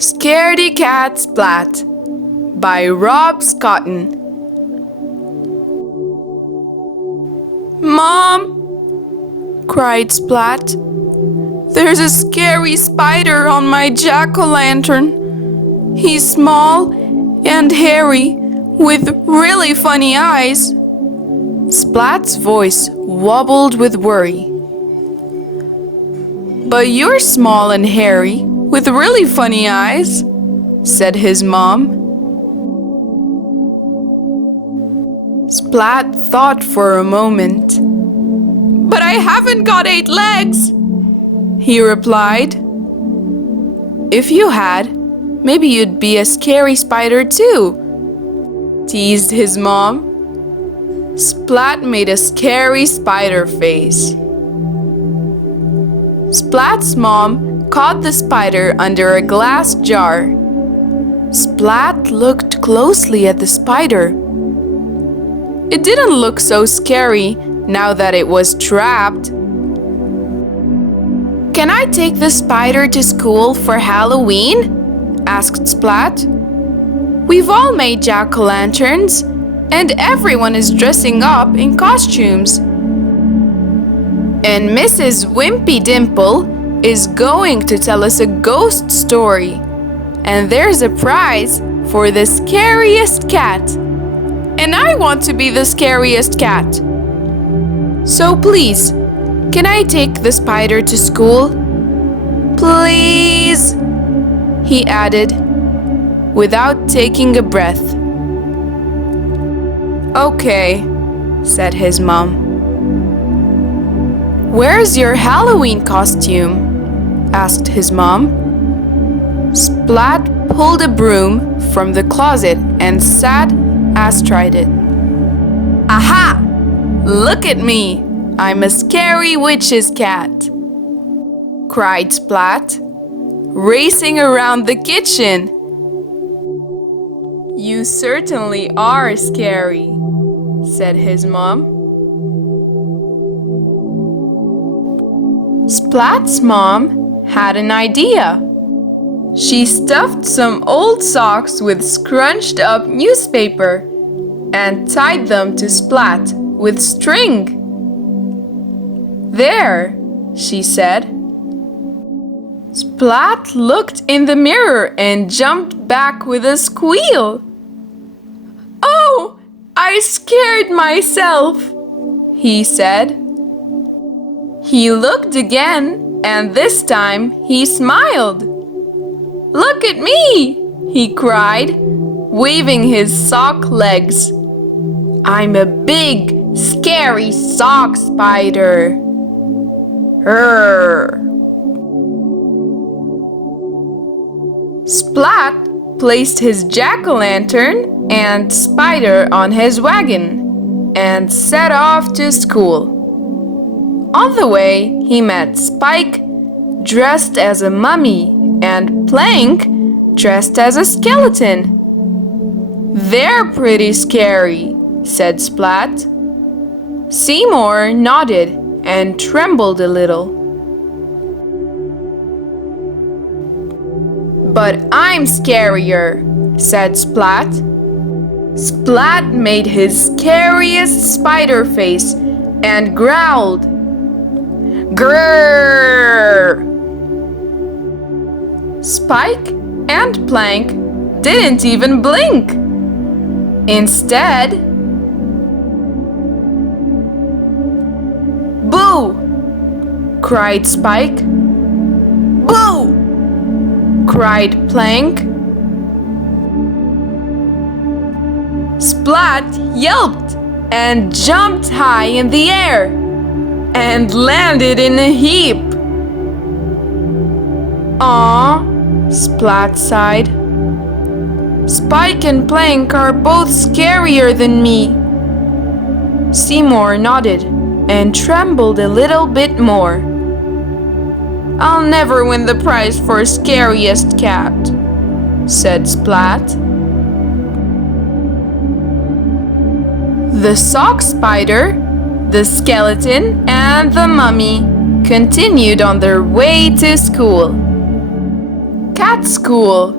Scaredy-cat Splat by Rob Scotton. "Mom," cried Splat, "there's a scary spider on my jack-o'-lantern. He's small and hairy with really funny eyes." Splat's voice wobbled with worry. "But you're small and hairy with really funny eyes," said his mom. Splat thought for a moment. "But I haven't got 8 legs," he replied. "If you had, maybe you'd be a scary spider too," teased his mom. Splat made a scary spider face. Splat's mom caught the spider under a glass jar. Splat looked closely at the spider. It didn't look so scary now that it was trapped. "Can I take the spider to school for Halloween?" asked Splat. "We've all made jack-o'-lanterns, and everyone is dressing up in costumes. And Mrs. Wimpydimple is going to tell us a ghost story. And there's a prize for the scariest cat. And I want to be the scariest cat. So please, can I take the spider to school? Please," he added, without taking a breath. "Okay," said his mom. "Where's your Halloween costume?" asked his mom. Splat pulled a broom from the closet and sat astride it. "Aha! Look at me! I'm a scary witch's cat!" cried Splat, racing around the kitchen. "You certainly are scary," said his mom. Splat's mom had an idea. She stuffed some old socks with scrunched up newspaper and tied them to Splat with string. "There," she said. Splat looked in the mirror and jumped back with a squeal. "Oh, I scared myself," he said. He looked again, and this time he smiled. "Look at me," he cried, waving his sock legs. "I'm a big, scary sock spider. Rrr." Splat placed his jack-o'-lantern and spider on his wagon and set off to school. On the way, he met Spike, dressed as a mummy, and Plank, dressed as a skeleton. "They're pretty scary," said Splat. Seymour nodded and trembled a little. "But I'm scarier," said Splat. Splat made his scariest spider face and growled. "Grrr!" Spike and Plank didn't even blink. Instead, "Boo!" cried Spike. "Boo!" cried Plank. Splat yelped and jumped high in the air and landed in a heap. "Aw," Splat sighed. "Spike and Plank are both scarier than me." Seymour nodded and trembled a little bit more. "I'll never win the prize for scariest cat," said Splat. The sock spider, the skeleton, and the mummy continued on their way to school. Cat School.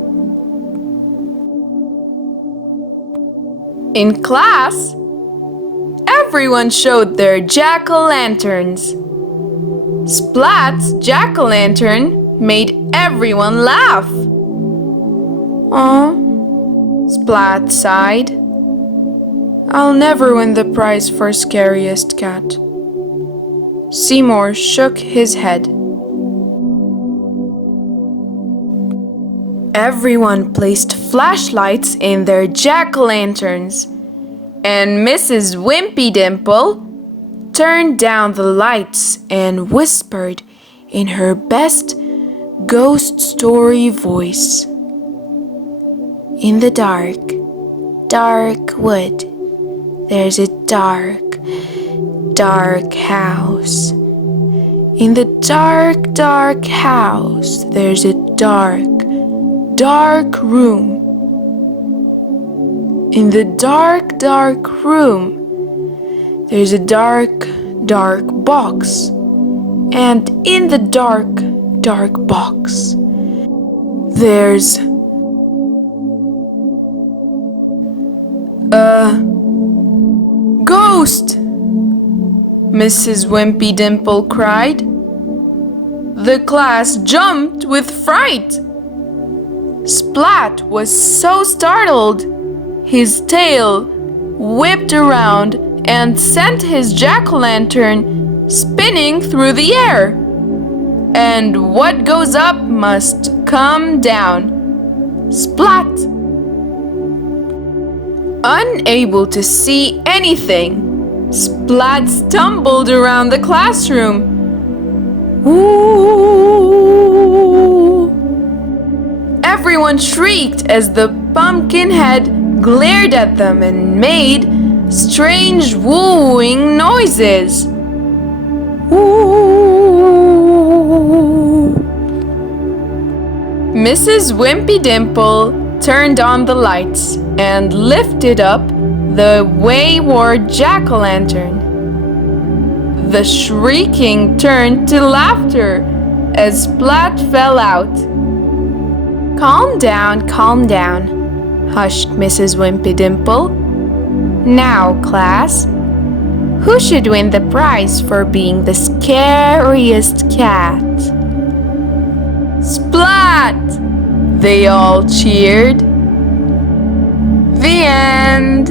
In class, everyone showed their jack-o'-lanterns. Splat's jack-o'-lantern made everyone laugh. Aw, Splat sighed. I'll never win the prize for scariest cat. Seymour shook his head. Everyone placed flashlights in their jack-o'-lanterns, and Mrs. Wimpydimple turned down the lights and whispered in her best ghost story voice. In the dark, dark wood, there's a dark, dark house. In the dark, dark house, there's a dark, dark room. In the dark, dark room, there's a dark, dark box. And in the dark, dark box, there's a ghost! Mrs. Wimpydimple cried. The class jumped with fright. Splat was so startled, his tail whipped around and sent his jack-o'-lantern spinning through the air. And what goes up must come down. Splat! Unable to see anything, Splat stumbled around the classroom. Whooooo! Everyone shrieked as the pumpkin head glared at them and made strange wooing noises. Whooooo! Mrs. Wimpydimple turned on the lights and lifted up the wayward jack-o'-lantern. The shrieking turned to laughter as Splat fell out. Calm down, hushed Mrs. Wimpydimple. Now, class, who should win the prize for being the scariest cat? Splat! They all cheered. The end.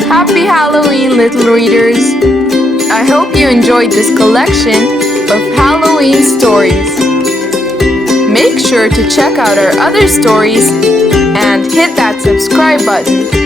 Happy Halloween, little readers. I hope you enjoyed this collection of Halloween stories. Make sure to check out our other stories and hit that subscribe button